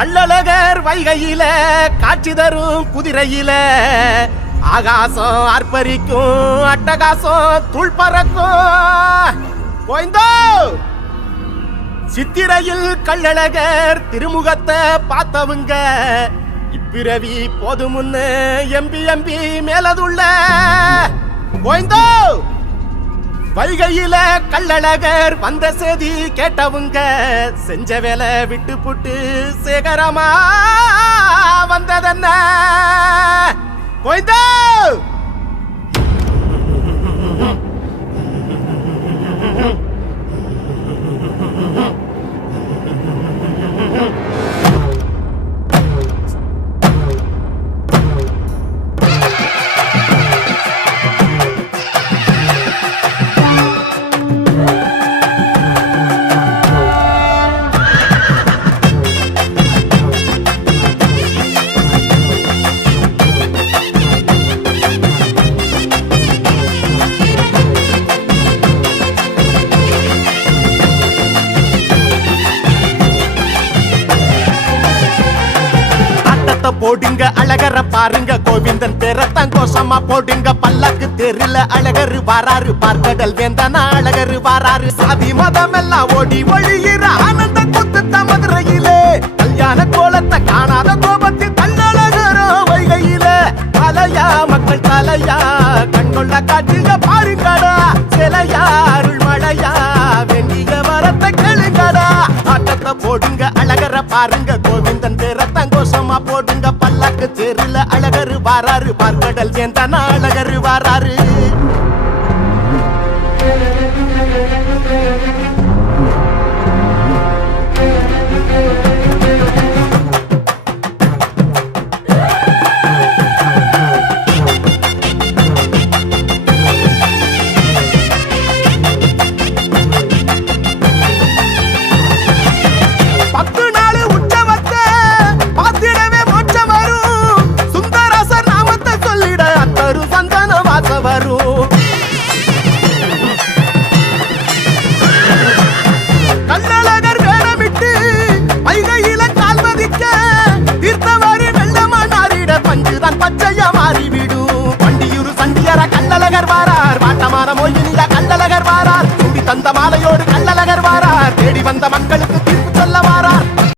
கள்ளழகர் வைகையில காட்சி தரும் குதிரையில ஆகாசம் ஆர்ப்பரிக்கும் அட்டகாசம் தூள் பறக்கும் கோயந்தோ சித்திரையில் கள்ளழகர் திருமுகத்தை பார்த்தவங்க இப்பிறவி போதுமுன்னு எம்பி எம்பி மேலதுள்ள கோயந்தோ வைகையில கள்ளழகர் வந்த செய்தி கேட்டவங்க செஞ்ச வேலை விட்டு புட்டு சேகரமா வந்ததென்ன கோயந்தோ போடுங்க அழகர பாருங்க கோவிந்தன் பேரத்தான் கோஷமா போடுங்க பல்லக்கு தெருல அழகரு வாராரு பார்க்கடல் வேந்தனா அழகரு வாராரு சாதி மதம் எல்லாம் ஓடி ஒழிகிற ஆனந்த குத்து மதுரையிலே கல்யாண கோலத்தை காணாத கோபத்தில் கண்ணழகரோ வைகையில தலையா மக்கள் தலையா கண்கொள்ள காட்டுங்க பாருங்கடா சிலையா அருள் மழையா வெண்டிக வரத்தை கேளுங்கடா ஆட்டத்தை போடுங்க அழகர பாருங்க கோவிந்தன் பேரத்தான் கோஷமா போடுங்க பல்லக்கு தெருல அழகரு வாராரு பார்க்கடல் வேந்தனா அழகரு வாராரு